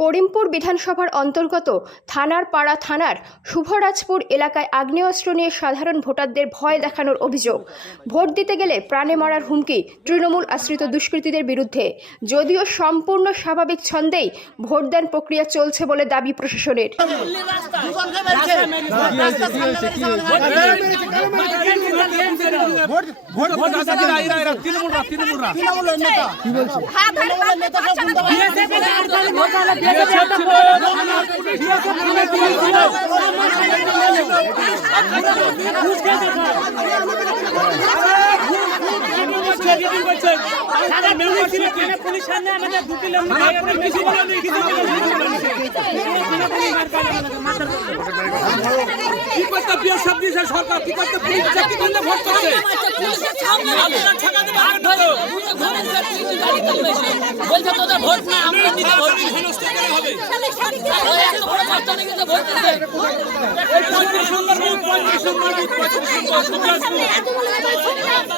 করিমপুর বিধানসভার অন্তর্গত থানারপাড়া থানার শুভরাজপুর এলাকায় আগ্নেয়াস্ত্র নিয়ে সাধারণ ভোটারদের ভয় দেখানোর অভিযোগ। ভোট দিতে গেলে প্রাণে মরার হুমকি তৃণমূল আশ্রিত দুষ্কৃতীদের বিরুদ্ধে। যদিও সম্পূর্ণ স্বাভাবিক ছন্দেই ভোটদান প্রক্রিয়া চলছে বলে দাবি প্রশাসনের। সরকার কি করতে ভোট করছে বলছে তোদের ভোট না আমরা নিতে ভোট হবে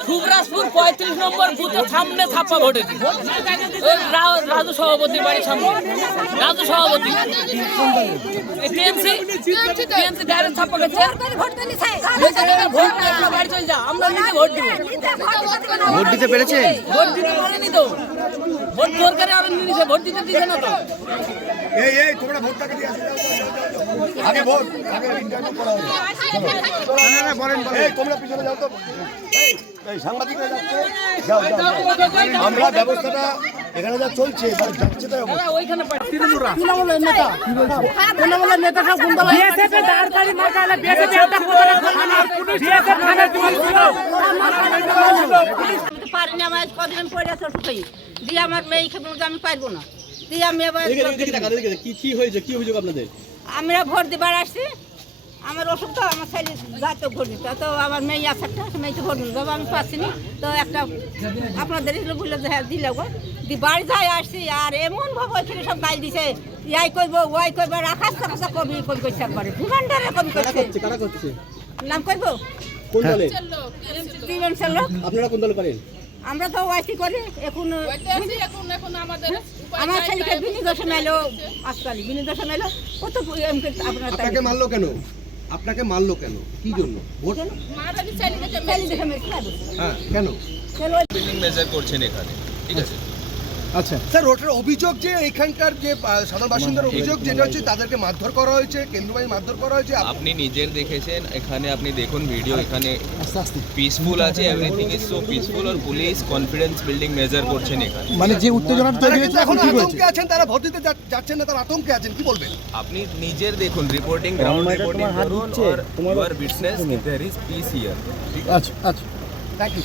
শুভরাজপুর 35 নম্বর বুথের সামনে ছাপ্পা ভোটে রাজু সভাপতির বাড়ির সামনে রাজু সভাপতি টিএমসি ডাইরেক্ট ছাপ্পা গেছে ভোট বাড়ি চলে যা আমরা নিজে ভোট দিব। ভোট দিতে পেরেছে? ভোট দিতে পারেনি তো, ভোট সরকারে আর নিছে, ভোট দিতে দিছে না তো। এই তোমরা ভোটটাকে দিয়ে আসো, আগে ভোট আগে ইন্টারভিউ করা হবে। না বলেন এই তোমরা পিছনে যাও তো, এই সাংবাদিকরা যাচ্ছে, যাও আমরা ব্যবস্থাটা এখানে যা চলছে মানে যাচ্ছে তাই ওইখানে তৃণমূলের নেতা তৃণমূলের নেতা সব গুন্ডা বিএসএফ এর দাঁড়কারি মার্কালে বিএসএফ একটা কোথায় বিএসএফ থানার জীবন ছিল পারিনি। আমার কদিন পরে আছে শুকাই দিয়ে আমার মেয়ে খেয়ে আমি পারবো না দিয়ে আমি আবার কি হয়েছে, কি অভিযোগ আপনাদের? আমরা ভোট দিবার আসছি, আমার ওষুধ তো আমার ছেলে যাতে ভোট দিতে, তো আমার মেয়ে আছে একটা মেয়েতে ভোট দিতে আমি পাচ্ছি না। তো একটা আপনাদের বললো যে হ্যাঁ দিলে গো দি বাড়ি যাই আসছি আর এমন ভাবে ওইখানে সব গাল দিছে, ইয়াই করবো ওয়াই করবো রাখাস টাকা কবি কবি করছে একবারে ভিমান্ডারে কবি করছে। কারা করছে? নাম করবো কোন দলে? ত্রিবেণীর লোক। আপনারা কোন দলে করেন? আমরা তো ওয়াইসি করি এখন আমার ছেলেকে বিনিদর্শন এলো আজকালি বিনিদর্শন এলো কত আপনার আপনাকে মারলো কেন? আপনাকে মারলো কেন? কি জন্য? ভোট হ্যাঁ কেন? বিল্ডিং মেজার করছেন এখানে, ঠিক আছে? আচ্ছা স্যার, ওটার অভিযোগ যে এখানকার যে সাধারণ বাসিন্দার অভিযোগ যেটা হচ্ছে তাদেরকে মারধর করা হয়েছে, কেন্দ্রবাহী মারধর করা হয়েছে। আপনি নিজের দেখেছেন, এখানে আপনি দেখুন ভিডিও, এখানে পিসফুল আছে, এভরিথিং ইজ সো পিসফুল, আর পুলিশ কনফিডেন্স বিল্ডিং মেজার করছেন এখানে। মানে যে উত্তেজনা তৈরি হয়েছে এখন আতঙ্কে আছেন, তারা ভোট দিতে যাচ্ছেন না, তারা আতঙ্কে আছেন, কি বলবেন? আপনি নিজের দেখুন, রিপোর্টিং গ্রাউন্ড রিপোর্টিং করুন, আর you are witness there is peace here. আচ্ছা আচ্ছা, থ্যাংক ইউ।